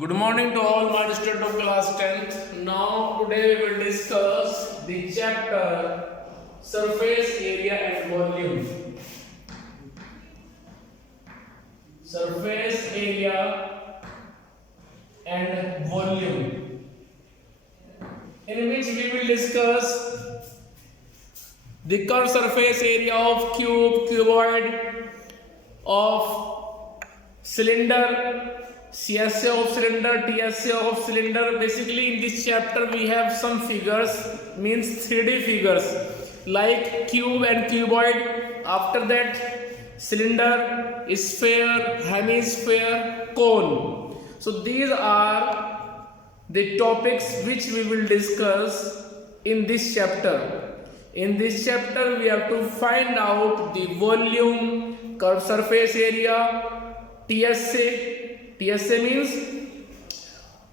Good morning to all my students of class 10th. Now today we will discuss the chapter surface area and volume. Surface area and volume, in which we will discuss the curved surface area of cube, cuboid, of cylinder, CSA of cylinder, TSA of cylinder. Basically in this chapter we have some figures, means 3D figures like cube and cuboid. After that cylinder, sphere, hemisphere, cone. So these are the topics which we will discuss in this chapter. In this chapter we have to find out the volume, curved surface area, TSA. TSA means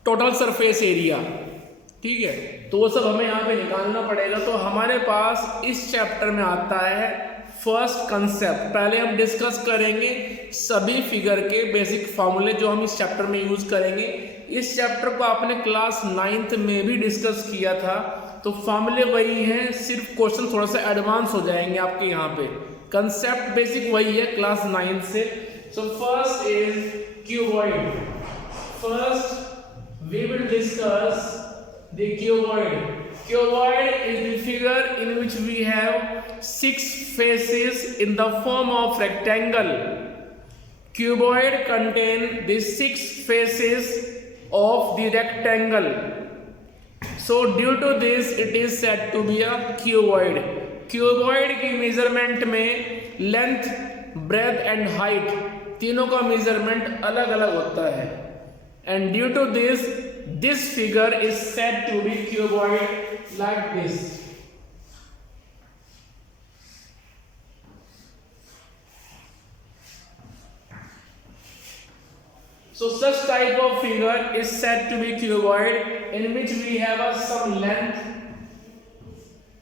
total surface area, ठीक है। तो वो सब हमें यहाँ पे निकालना पड़ेगा। तो हमारे पास इस चैप्टर में आता है फर्स्ट कंसेप्ट। पहले हम डिस्कस करेंगे सभी फिगर के बेसिक फार्मूले जो हम इस चैप्टर में यूज करेंगे। इस चैप्टर को आपने क्लास 9th में भी डिस्कस किया था, तो फार्मूले वही हैं, सिर्फ क्वेश्चन थोड़ा सा एडवांस हो जाएंगे आपके यहाँ पे। कंसेप्ट बेसिक वही है क्लास 9 से। So first is cuboid. First we will discuss the cuboid. Cuboid is the figure in which we have 6 faces in the form of rectangle. Cuboid contain the 6 faces of the rectangle. So due to this it is said to be a cuboid. Cuboid की measurement में length, breadth and height तीनों का measurement अलग अलग होता है, and due to this figure is said to be cuboid like this. So such type of figure is said to be cuboid, in which we have some length,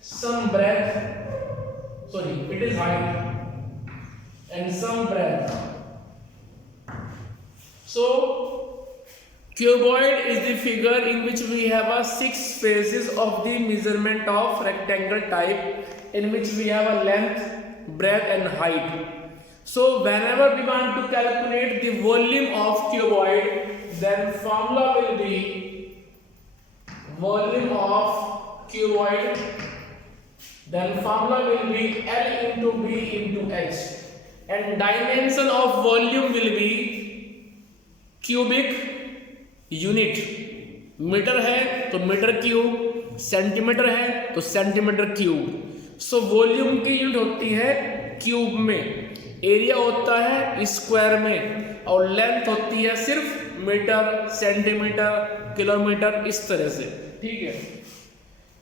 some breadth, it is height, and some breadth. So cuboid is the figure in which we have 6 faces of the measurement of rectangle type, in which we have a length, breadth and height. So whenever we want to calculate the volume of cuboid, then formula will be volume of cuboid, then formula will be L into B into H, and dimension of volume will be cubic unit. Metre है तो metre cube, centimetre है तो centimetre cube. So volume की unit होती है cube में, area होता है स्क्वायर में, और लेंथ होती है सिर्फ मीटर, सेंटीमीटर, किलोमीटर, इस तरह से, ठीक है।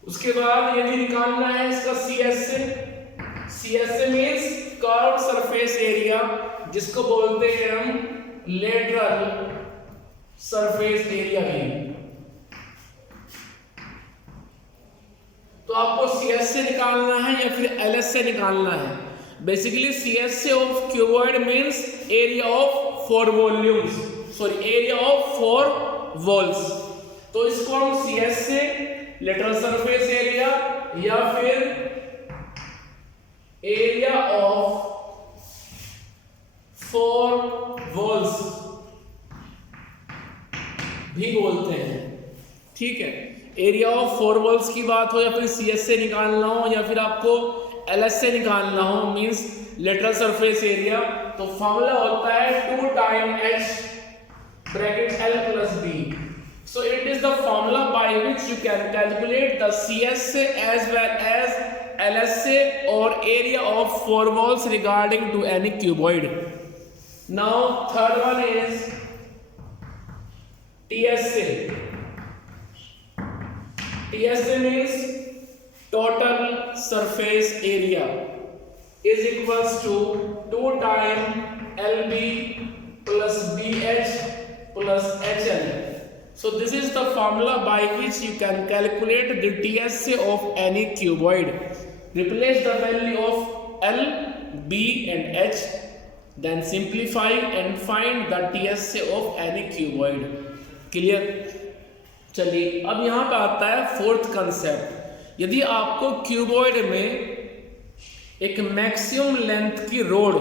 उसके बाद यदि निकालना है इसका CSA means curved surface area, जिसको बोलते हैं हम लेटरल सरफेस एरिया भी। तो आपको CSA निकालना है या फिर LSA निकालना है। Basically CSA of cuboid means area of 4 volumes, area of 4 walls. तो इसको हम CSA लेटरल सरफेस एरिया या फिर एरिया ऑफ 4 वॉल्स भी बोलते हैं, ठीक है। एरिया ऑफ 4 वॉल्स की बात हो या फिर CSA निकालना हो या फिर आपको LSA निकालना हो, मींस लेटरल सरफेस एरिया, तो फॉर्मूला होता है 2 time H bracket L plus B। So it is the formula by which you can calculate the CSA as well as LSA और area of 4 walls regarding to any cuboid. Now third one is TSA. TSA means total surface area is equals to 2 times LB plus BH plus HL. So this is the formula by which you can calculate the TSA of any cuboid. Replace the value of L, B and H, then simplify and find the TSA of any cuboid. Clear. चलिए अब यहाँ पे आता है fourth concept. यदि आपको cuboid में एक मैक्सिमम लेंथ की रोड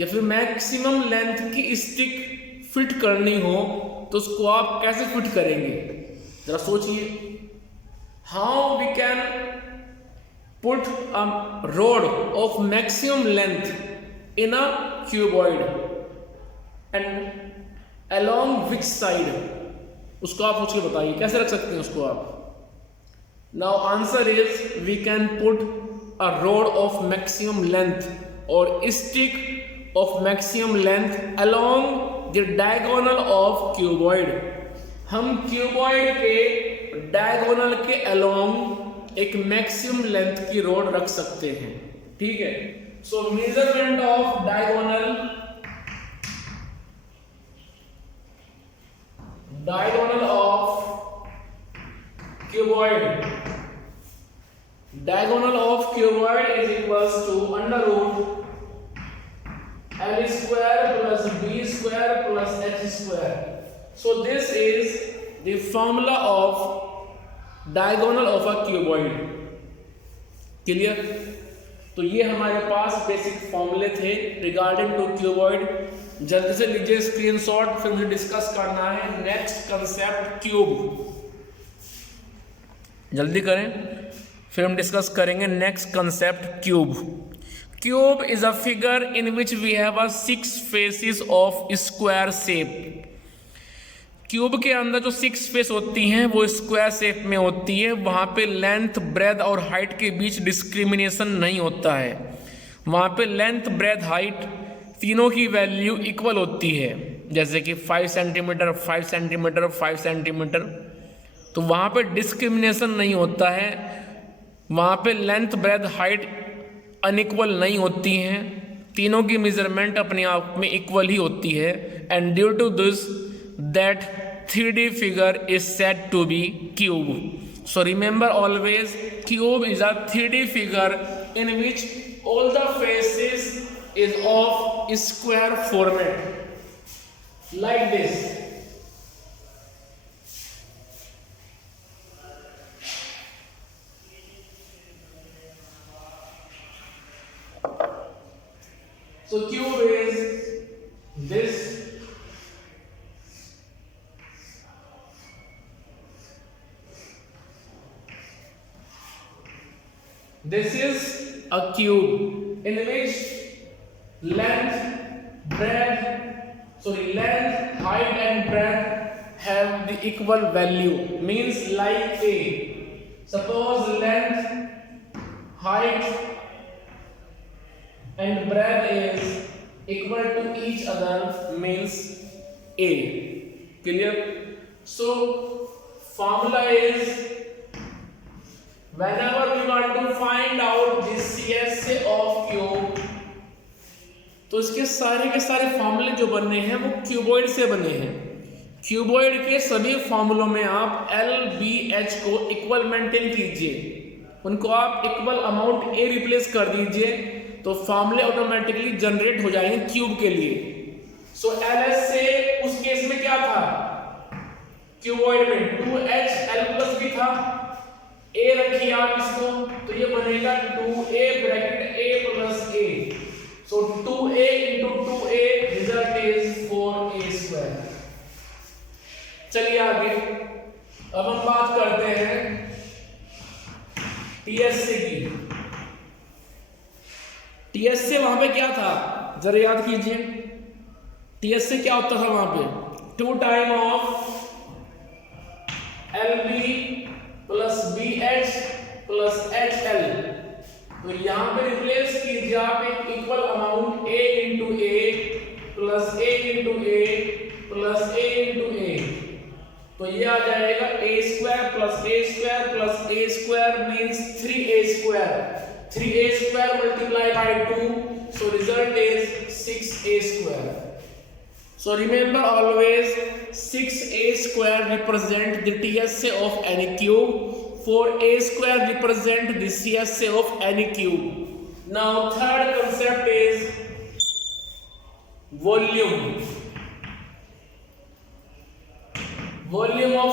या फिर मैक्सिमम लेंथ की स्टिक फिट करनी हो तो उसको आप कैसे फिट करेंगे, जरा सोचिए। How we can put a rod of maximum length in a cuboid and along which side, उसको आप सोच के बताइए कैसे रख सकते हैं उसको आप। Now answer is we can put a rod of maximum length और stick of maximum length along the diagonal of cuboid. हम क्यूबॉइड के डायगोनल के अलोंग एक मैक्सिमम लेंथ की रोड रख सकते हैं, ठीक है। So measurement of diagonal of cuboid, diagonal of cuboid is equals to under root L square plus B square plus H square. So this is the formula of diagonal of a cuboid. Clear? तो ये हमारे पास basic फॉर्मूले थे regarding to cuboid. जल्दी से लीजिए screenshot, फिर मुझे डिस्कस करना है नेक्स्ट कंसेप्ट क्यूब। जल्दी करें, फिर हम डिस्कस करेंगे next concept cube. Cube is a figure in which we have a 6 faces of square shape. Cube के अंदर जो 6 फेस होती हैं वो स्क्वायर शेप में होती है। वहाँ पे लेंथ, ब्रेथ और हाइट के बीच डिस्क्रिमिनेशन नहीं होता है। वहाँ पे लेंथ, ब्रेथ, हाइट तीनों की वैल्यू इक्वल होती है, जैसे कि 5 सेंटीमीटर, 5 सेंटीमीटर, 5 सेंटीमीटर। तो वहाँ पे डिस्क्रिमिनेशन नहीं होता है। वहाँ पे लेंथ, ब्रेथ, हाइट अनइक्वल नहीं होती हैं। तीनों की मेजरमेंट अपने आप में इक्वल ही होती है। And due to this that 3D figure is said to be cube. So remember always, cube is a 3D figure in which all the faces is of square format like this. So cube is this. This is a cube in which length, height and breadth have the equal value. Means like A. Suppose length, height and breadth is equal to each other, means A. Clear? So formula is, whenever we want to find out the CSA of cube, तो इसके सारे के सारे फॉर्मूले जो बने हैं वो क्यूबॉइड से बने हैं। क्यूबॉइड के सभी फॉर्मूलों में आप L, B, H को इक्वल मेंटेन कीजिए, उनको आप इक्वल अमाउंट A रिप्लेस कर दीजिए, तो फॉर्मूले ऑटोमेटिकली जनरेट हो जाएंगे क्यूब के लिए। सो LS से उस केस में क्या था, क्यूबॉइड में 2H L प्लस B था। A रखिए आप इसको, तो ये बनेगा 2A bracket A plus A। So 2A into 2A result is 4A square. चलिए आगे, अब हम बात करते हैं TSA की। TSA वहां पे क्या था, जरा याद कीजिए। TSA क्या होता था वहां पे, 2 time of LB plus BH plus HL। तो यहां पे रिप्लेस कीजिए आप एक equal amount A into A plus A into A plus A into A। तो ये आ जाएगा A square plus A square plus A square means 3A square. 3A square multiply by 2, so result is 6A square. So remember always 6A square represent the TSA of any cube, 4A square represent the CSA of any cube. Now third concept is volume. Volume of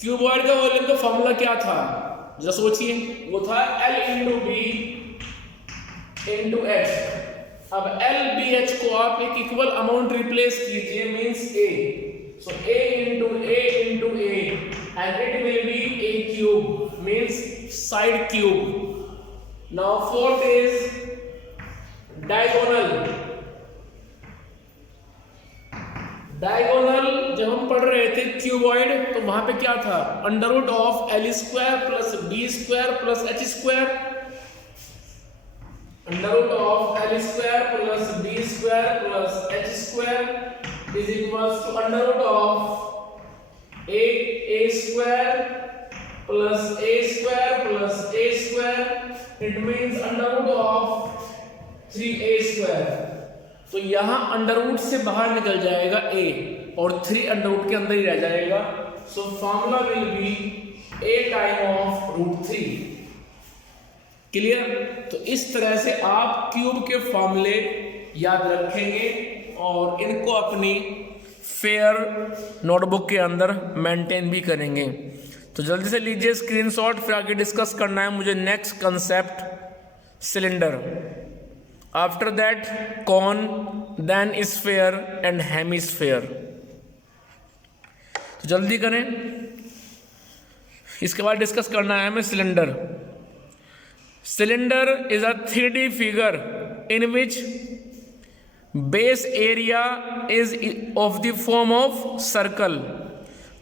cuboid का volume का formula क्या था, जरा सोचिए, वो था L into B into H. अब L B H को आप एक इक्वल अमाउंट रिप्लेस कीजिए, means A, so A into A and it will be A cube, means side cube. Now fourth is diagonal. जब हम पढ़ रहे थे क्यूबॉइड, तो वहां पे क्या था, under root of L square plus B square plus H square, under root of L square plus B square plus H square is equals to under root of A square plus A square plus A square, it means under root of 3A square. तो यहां under root से बाहर निकल जाएगा A और 3 under root के अंदर ही रह जाएगा, so formula will be A time of root 3। Clear? तो इस तरह से आप क्यूब के फॉर्मूले याद रखेंगे और इनको अपनी फेयर नोटबुक के अंदर मेंटेन भी करेंगे। तो जल्दी से लीजिए स्क्रीनशॉट, फिर आगे डिस्कस करना है मुझे next concept, cylinder. After that cone, then sphere and hemisphere. तो जल्दी करें, इसके बाद डिस्कस करना है हमें cylinder. Cylinder is a 3D figure in which base area is of the form of circle.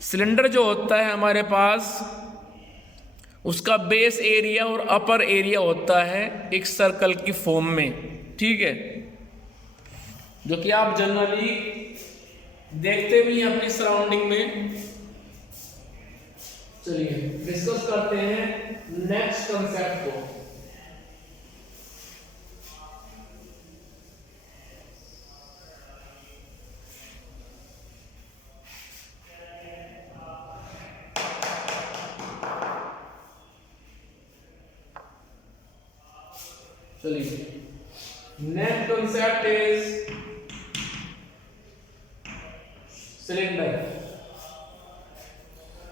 Cylinder जो होता है हमारे पास, उसका बेस एरिया और अपर एरिया होता है एक सर्कल की फॉर्म में, ठीक है, जो कि आप जनरली देखते भी हैं अपनी सराउंडिंग में। चलिए डिस्कस करते हैं नेक्स्ट कंसेप्ट को। चलिए next concept is cylinder.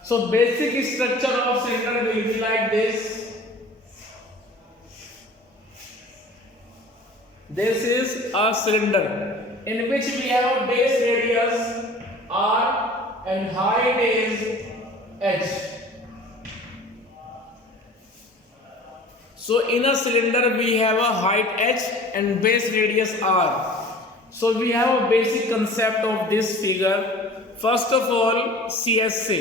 So basic structure of cylinder will be like this. This is a cylinder in which we have a base radius R and height is H. So in a cylinder we have a height H and base radius R. So we have a basic concept of this figure. First of all, CSA.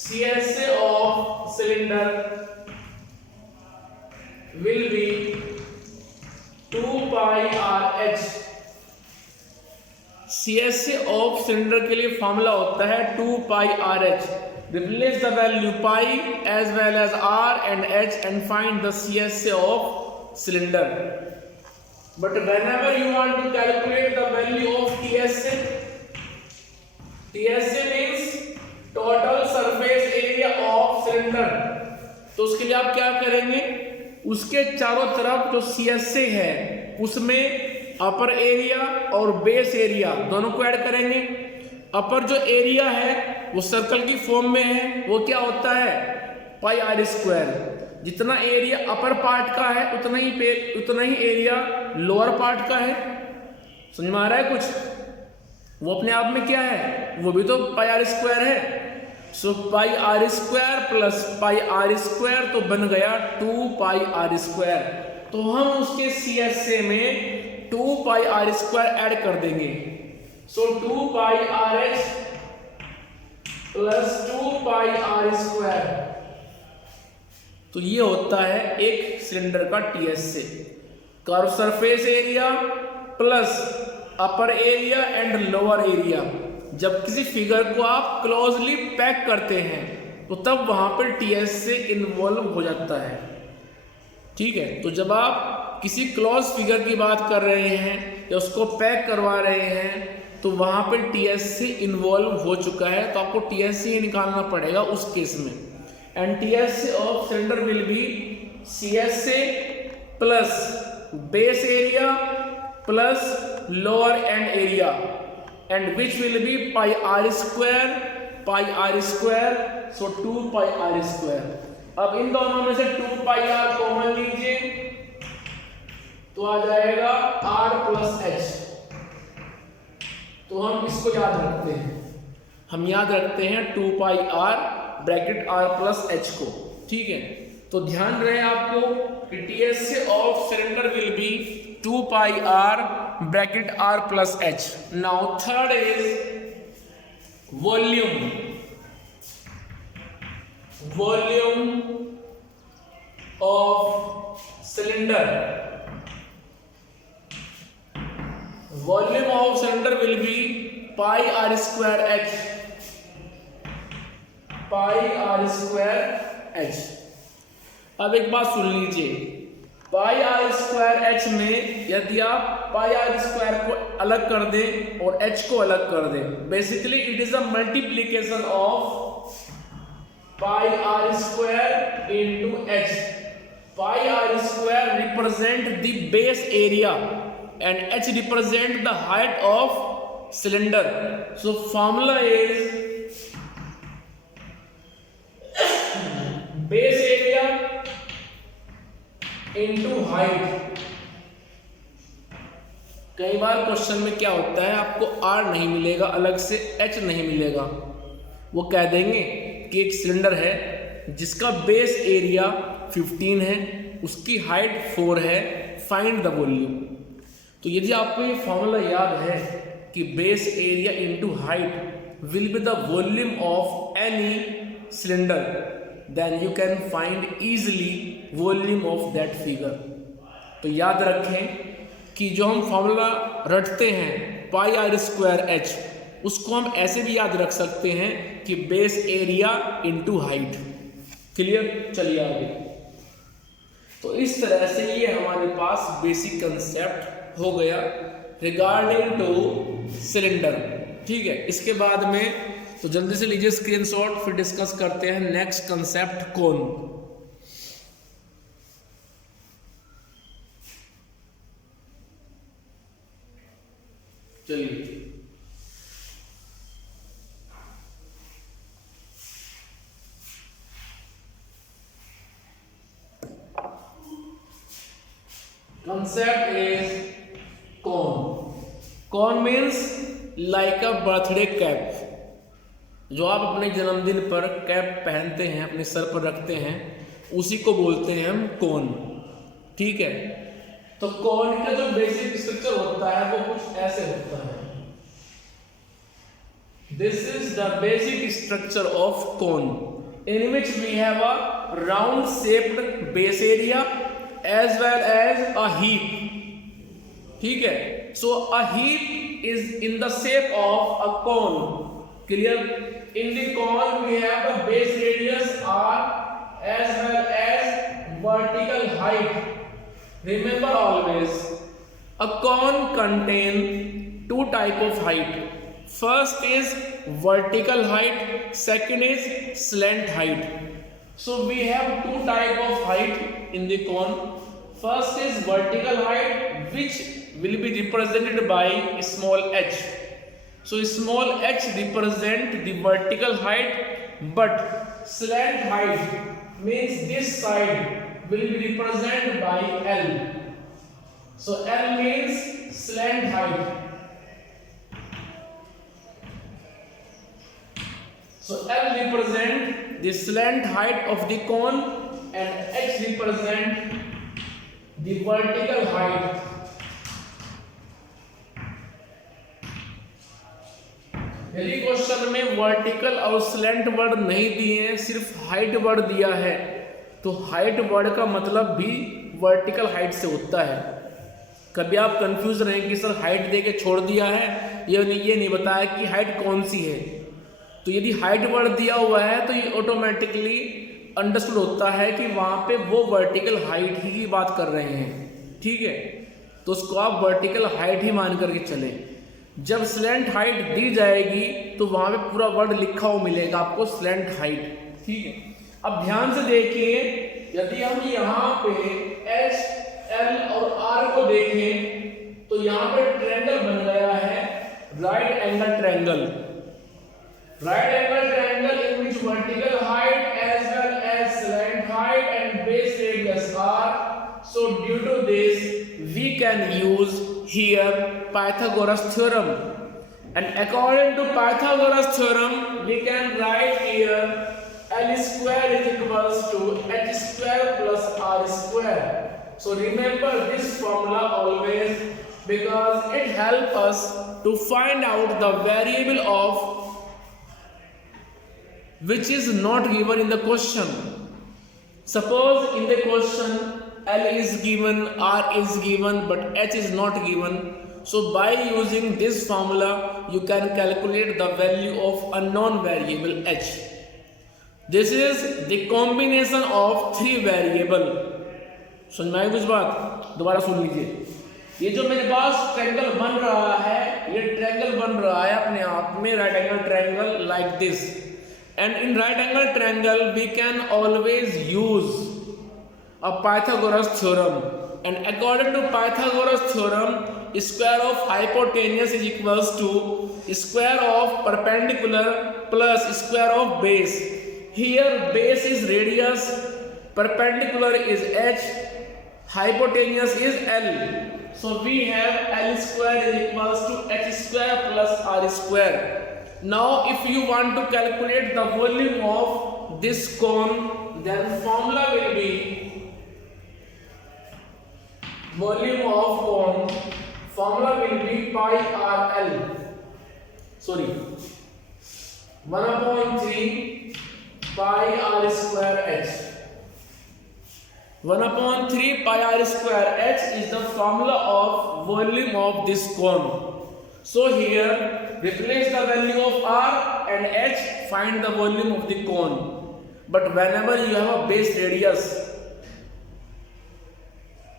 CSA of cylinder will be 2 pi RH. CSA of cylinder के लिए formula होता है 2 pi RH. Replace the value pi as well as R and H and find the CSA of cylinder. But whenever you want to calculate the value of TSA, TSA means total surface area of cylinder. तो उसके लिए आप क्या करेंगे, उसके चारों तरफ जो CSA है उसमें अपर एरिया और बेस एरिया दोनों को ऐड करेंगे। अपर जो एरिया है वो सर्कल की फॉर्म में है, वो क्या होता है, पाई आर स्क्वायर। जितना एरिया अपर पार्ट का है उतना ही एरिया लोअर पार्ट का है। समझ में आ रहा है कुछ? वो अपने आप में क्या है, वो भी तो पाई आर स्क्वायर है। So pi r square plus pi r square तो बन गया 2 पाई आर स्क्वायर। तो हम उसके CSA में 2 पाई आर स्क्वायर ऐड कर देंगे। So 2 pi r h plus 2 pi r square. तो ये होता है एक सिलेंडर का TSA, curve surface area plus upper area and lower area. जब किसी फिगर को आप क्लोजली पैक करते हैं तो तब वहां पर TSA इन्वॉल्व हो जाता है, ठीक है। तो जब आप किसी क्लोज फिगर की बात कर रहे हैं या उसको पैक करवा रहे हैं तो वहां पर TSA इन्वॉल्व हो चुका है, तो आपको TSA निकालना पड़ेगा उस केस में। And TSA of cylinder will be CSA plus base area plus lower end area, and which will be pi r square, so 2 pi r square. अब इन दोनों में से 2 pi r कॉमन लीजिए तो आ जाएगा r प्लस h. तो हम इसको याद रखते हैं, हम याद रखते हैं 2 pi r bracket r plus h को. ठीक है, तो ध्यान रहे आपको कि TSA of cylinder will be 2 pi r bracket r plus h. Now third is volume. Volume of cylinder. Volume of cylinder will be pi r square h. pi r square h. अब एक बात सुन लीजिए, pi r square h में यदि आप pi r square को अलग कर दें और h को अलग कर दें, basically it is a multiplication of pi r square into h. pi r square represent the base area and h represent the height of cylinder. So formula is base area into height. कई बार question में क्या होता है, आपको r नहीं मिलेगा, अलग से h नहीं मिलेगा. वो कह देंगे कि एक सिलेंडर है जिसका बेस एरिया 15 है, उसकी हाइट 4 है, फाइंड द वॉल्यूम. तो यदि आपको ये फॉर्मूला याद है कि base area into height will be the volume of any cylinder, then you can find easily volume of that figure. तो याद रखें कि जो हम फॉर्मूला रटते हैं पाई आर स्क्वायर एच, उसको हम ऐसे भी याद रख सकते हैं कि base area into height. Clear? चलिए आगे. तो इस तरह से ये हमारे पास बेसिक कंसेप्ट हो गया रिगार्डिंग टू सिलेंडर. ठीक है, इसके बाद में तो जल्दी से लीजिए स्क्रीनशॉट, फिर डिस्कस करते हैं नेक्स्ट कंसेप्ट कोन. चलिए concept is cone. Cone means like a birthday cap. जो आप अपने जन्मदिन पर कैप पहनते हैं, अपने सर पर रखते हैं, उसी को बोलते हैं हम कोन. ठीक है, तो कोन का जो बेसिक स्ट्रक्चर होता है वो कुछ ऐसे होता है. This is the basic structure of cone, in which we have a round shaped base area as well as a heap. ठीक है, so a heap is in the shape of a cone. Clear? In the cone we have the base radius r as well as vertical height. Remember always, a cone contain two type of height. First is vertical height, second is slant height. So we have two type of height in the cone. First is vertical height, which will be represented by small h. So small h represent the vertical height, but slant height means this side will be represented by L. So L means slant height. So L represent the slant height of the cone and H represent the vertical height. यदि question में vertical और slant word नहीं दिए हैं, सिर्फ height word दिया है, तो हाइट वर्ड का मतलब भी वर्टिकल हाइट से होता है. कभी आप कंफ्यूज रहें कि सर हाइट दे के छोड़ दिया है, ये नहीं बताया कि हाइट कौन सी है. तो यदि हाइट वर्ड दिया हुआ है तो ये ऑटोमेटिकली अंडरस्टूड होता है कि वहाँ पे वो वर्टिकल हाइट ही की बात कर रहे हैं. ठीक है, तो उसको आप वर्टिकल हाइट ही मान करके चलें. जब स्लैंट हाइट दी जाएगी तो वहाँ पे पूरा वर्ड लिखा हुआ मिलेगा आपको, स्लैंट हाइट. ठीक है, अब ध्यान से देखिए, यदि हम यहाँ पे H, L और R को देखें तो यहाँ triangle. Right angle triangle in which vertical height as well as slant height and base radius are. So due to this we can use here Pythagoras theorem, and according to Pythagoras theorem we can write here L square is equals to h square plus r square. So remember this formula always, because it helps us to find out the variable of which is not given in the question. Suppose in the question L is given, R is given, but H is not given. So by using this formula you can calculate the value of unknown variable H. This is the combination of three variable. समझ में आई कुछ बात? दोबारा सुन लीजिए। ये जो मेरे पास triangle बन रहा है, ये ट्रायंगल बन रहा है अपने आप में right angle triangle like this, and in right angle triangle we can always use a Pythagoras theorem, and according to Pythagoras theorem square of hypotenuse is equals to square of perpendicular plus square of base. Here base is radius, perpendicular is h, hypotenuse is L. So we have L square is equals to h square plus r square. Now if you want to calculate the volume of this cone, then formula will be volume of cone, formula will be pi r L, sorry 1/3 pi r square h. 1/3 pi r square h is the formula of volume of this cone. So here replace the value of r and h, find the volume of the cone. But whenever you have a base radius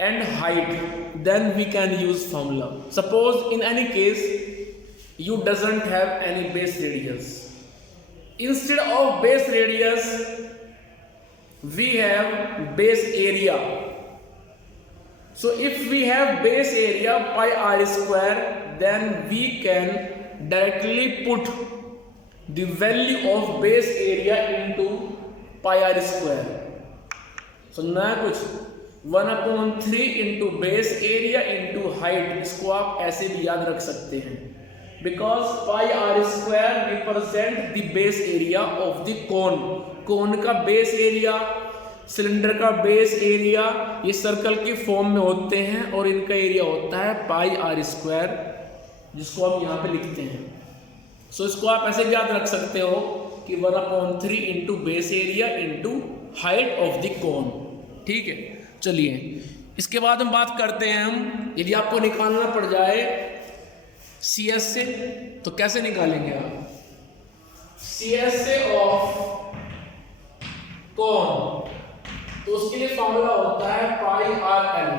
and height, then we can use formula. Suppose in any case you doesn't have any base radius, instead of base radius we have base area. So if we have base area pi r square, then we can directly put the value of base area into pi r square. So ना कुछ 1/3 into base area into height, इसको आप ऐसे भी याद रख सकते हैं, because pi r square represent the base area of the cone. Cone का बेस एरिया, सिलेंडर का बेस एरिया, ये सर्कल की फॉर्म में होते हैं और इनका एरिया होता है पाई आर स्क्वायर, जिसको हम यहाँ पे लिखते हैं. सो इसको आप ऐसे भी याद रख सकते हो कि 1/3 into base area into height of the कोन. ठीक है, चलिए इसके बाद हम बात करते हैं, हम यदि आपको निकालना पड़ जाए CS से तो कैसे निकालेंगे आप? CS से ऑफ कोन, तो उसके लिए फॉर्मूला होता है pi r l.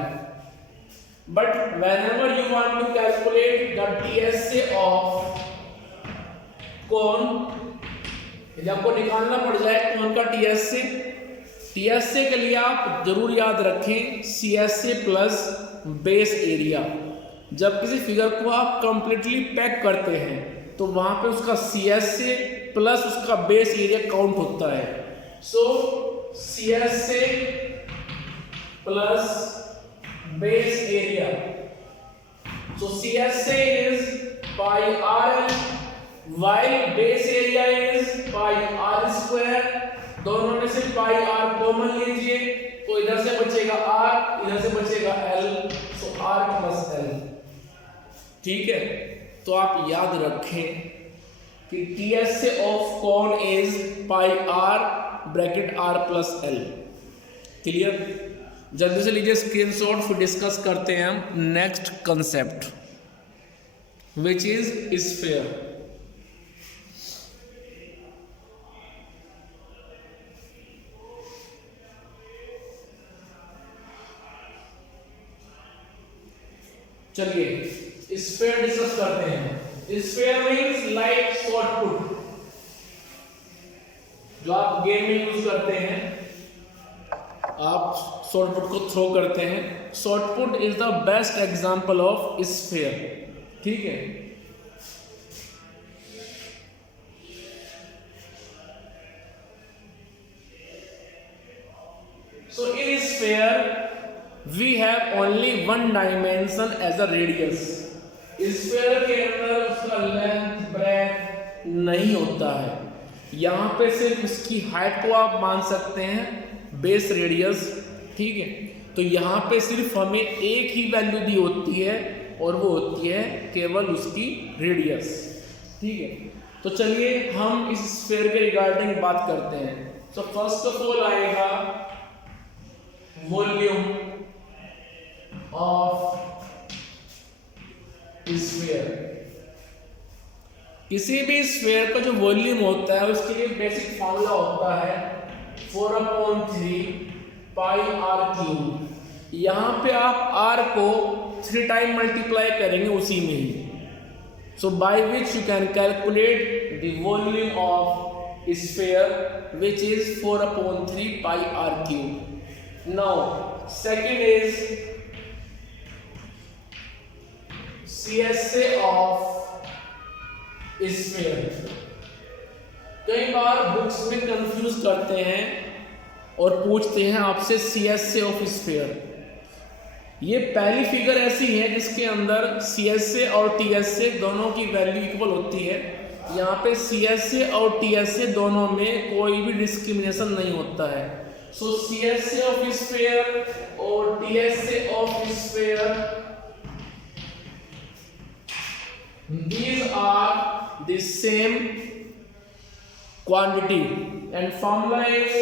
But whenever you want to calculate the TS से ऑफ कोन, यदि आपको निकालना पड़ जाए कोन का TS से के लिए आप जरूर याद रखें CS से प्लस बेस एरिया. जब किसी फिगर को आप कंप्लीटली पैक करते हैं तो वहां पे उसका CS से प्लस उसका बेस एरिया काउंट होता है. सो CS से plus base area, so CS से is pi r l, while base area is pi r square. दोनों में से पाई आर कॉमन लीजिए तो इधर से बचेगा r, इधर से बचेगा l, सो r प्लस l. ठीक है, तो आप याद रखें कि TS से of cone is pi r bracket r plus l. Clear? जल्दी से लीजिए स्क्रीनशॉट, फिर डिस्कस करते हैं हम next concept which is sphere. चलिए स्फीयर डिस्कस करते हैं. Sphere means like shot put, जो आप गेम में यूज करते हैं, आप शॉर्ट पुट को थ्रो करते हैं. Shot put is the best example of sphere. ठीक है, sphere we have only one dimension as a radius. Sphere के अंदर उसका लेंथ ब्रेथ नहीं होता है, यहाँ पे सिर्फ इसकी हाइट को आप मान सकते हैं बेस रेडियस, ठीक है। तो यहाँ पे सिर्फ हमें एक ही वैल्यू दी होती है और वो होती है केवल उसकी रेडियस, ठीक है। तो चलिए हम इस स्फीयर के रिगार्डिंग बात करते हैं। तो फर्स्ट ऑफ ऑल आएगा वॉल्यूम ऑफ स्फीयर। किसी भी स्फीयर का जो वॉल्यूम होता है उसके लिए बेसिक फॉर्मूला होता है 4/3 पाई आर क्यूब। यहाँ पे आप r को 3 टाइम मल्टीप्लाई करेंगे उसी में ही, so by which you can calculate the volume of sphere which is 4/3 pi r cube. Now second is CSA of sphere। कई बार बुक्स में कंफ्यूज करते हैं और पूछते हैं आपसे CSA of sphere। ये पहली फिगर ऐसी है जिसके अंदर CSA और TSA दोनों की वैल्यू इक्वल होती है। यहाँ पे CSA और TSA दोनों में कोई भी डिस्क्रिमिनेशन नहीं होता है। सो CSA ऑफ स्फीयर और TSA of sphere these are the same quantity and formula is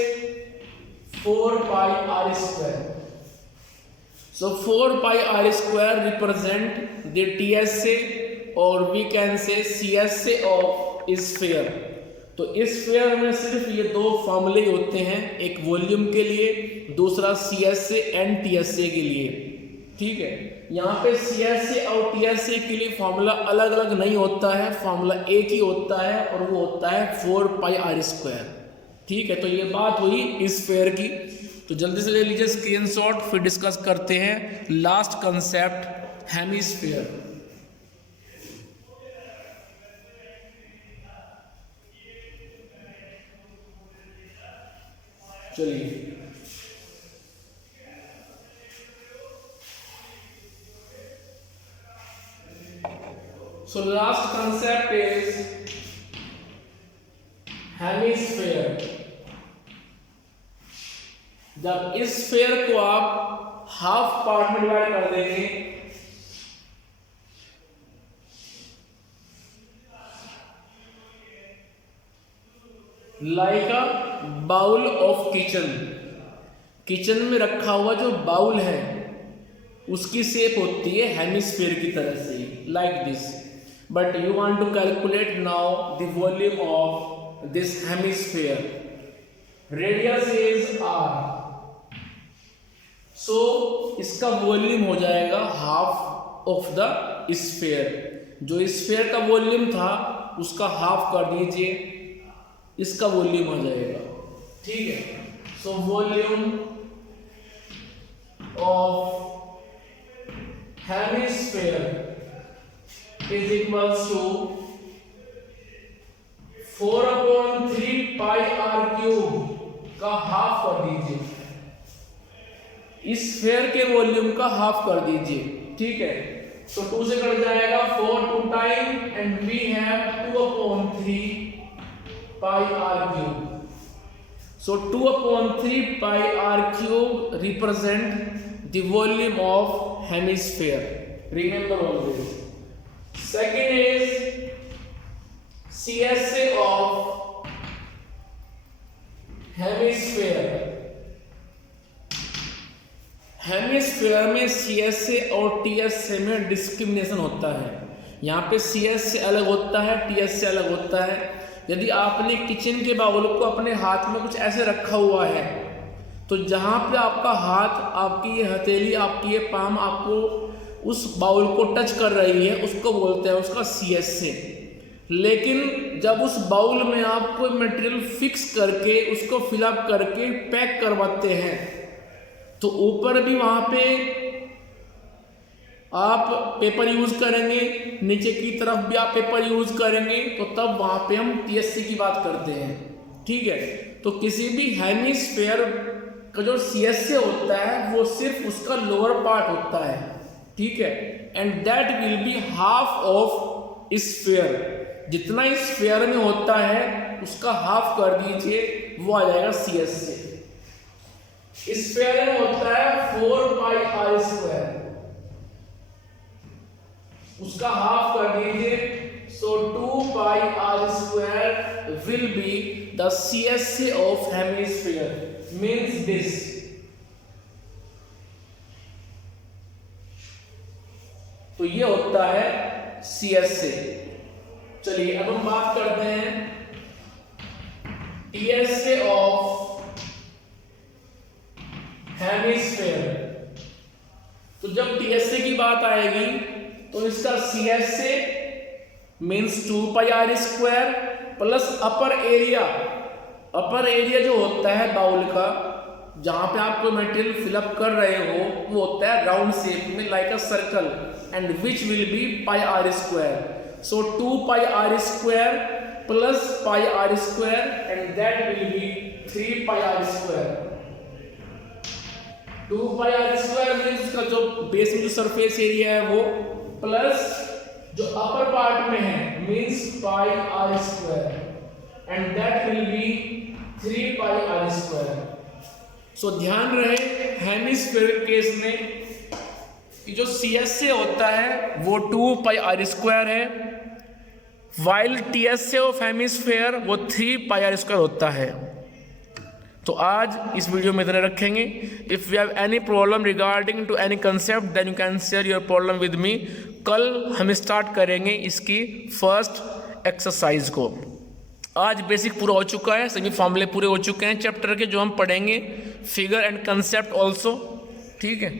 4 pi r square. So 4 pi r square represent the TSA or we can say CSA of sphere। तो इस sphere में सिर्फ ये दो फॉर्मूले होते हैं, एक वॉल्यूम के लिए, दूसरा CSA एंड TSA के लिए, ठीक है। यहाँ पे CSA और TSA के लिए फॉर्मूला अलग अलग नहीं होता है, फॉर्मूला एक ही होता है और वो होता है 4 pi r square, ठीक है। तो ये बात हुई इस स्फीयर की। तो जल्दी से ले लीजिए स्क्रीनशॉट, फिर डिस्कस करते हैं लास्ट कंसेप्ट हेमिस्फीयर। चलिए so last concept is hemisphere. जब इस स्फीयर को आप हाफ पार्ट में डिवाइड कर देंगे, like a bowl of kitchen, kitchen में रखा हुआ जो बाउल है उसकी शेप होती है हेमिस्फीयर की तरह से, like this. But you want to calculate now the volume of this hemisphere. Radius is r, so इसका वॉल्यूम हो जाएगा हाफ ऑफ द स्फीयर। जो स्फीयर का वॉल्यूम था उसका हाफ कर दीजिए, इसका वॉल्यूम हो जाएगा, ठीक है। So volume of hemisphere is equals to 4/3 pi r cube का हाफ कर दीजिए, इस स्फीयर के वॉल्यूम का हाफ कर दीजिए, ठीक है। तो 2 से कट जाएगा 4 2 time and we have 2/3 pi r cube. So 2/3 pi r cube represent the volume of hemisphere. Remember always. Second is CSA of hemisphere. Hemisphere में CSA और TSA में डिस्क्रिमिनेशन होता है। यहाँ पे CSA अलग होता है, TSA अलग होता है। यदि आपने किचन के बाउल को अपने हाथ में कुछ ऐसे रखा हुआ है तो जहाँ पे आपका हाथ, आपकी ये हथेली, आपकी ये पाम आपको उस बाउल को टच कर रही है उसको बोलते हैं उसका CSA। लेकिन जब उस बाउल में आप कोई मटेरियल फिक्स करके उसको फिलअप करके पैक करवाते हैं तो ऊपर भी वहाँ पे आप पेपर यूज करेंगे, नीचे की तरफ भी आप पेपर यूज करेंगे, तो तब वहाँ पे हम TSA की बात करते हैं, ठीक है। तो किसी भी हेमिस्फीयर का जो सी एस से होता है वो सिर्फ उसका लोअर पार्ट होता है, ठीक है, and that will be half of sphere, जितना इस स्फीयर में होता है उसका हाफ कर दीजिए, वो आ जाएगा सी एस से। इस स्फीयर में होता है 4 पाई आर स्क्वायर, उसका हाफ कर दीजिए, so 2 pi r square will be the C S से ऑफ हेमिस्फीयर, मीन्स दिस। तो ये होता है सी एस से। चलिए अब हम बात करते हैं टी एस से ऑफ हेमिस्फीयर। तो जब टी एस से की बात आएगी तो इसका सी एस से means 2 pi r square plus upper area. Upper area जो होता है बाउल का, जहां पे आप कोई मटेरियल फिलअप कर रहे हो, वो होता है राउंड शेप में like a circle, and which will be pi r square. So 2 pi r square plus pi r square and that will be 3 pi r square. 2 pi r square means उसका जो base में जो surface area है वो, plus जो अपर part में है means pi r square and that will be 3 pi r square. So ध्यान रहे हेमिस्फीयर केस में कि जो सी एस से होता है वो 2 पाई आर स्क्वायर है, वाइल टी एस से ऑफ हेमिस्फीयर वो 3 पाई आर स्क्वायर होता है। तो आज इस वीडियो में इतना रखेंगे। If you have any problem regarding to any concept then you can share your problem with me. कल हम स्टार्ट करेंगे इसकी फर्स्ट एक्सरसाइज को। आज बेसिक पूरा हो चुका है, सभी फॉर्मूले पूरे हो चुके हैं चैप्टर के जो हम पढ़ेंगे, फिगर एंड कंसेप्ट ऑल्सो, ठीक है।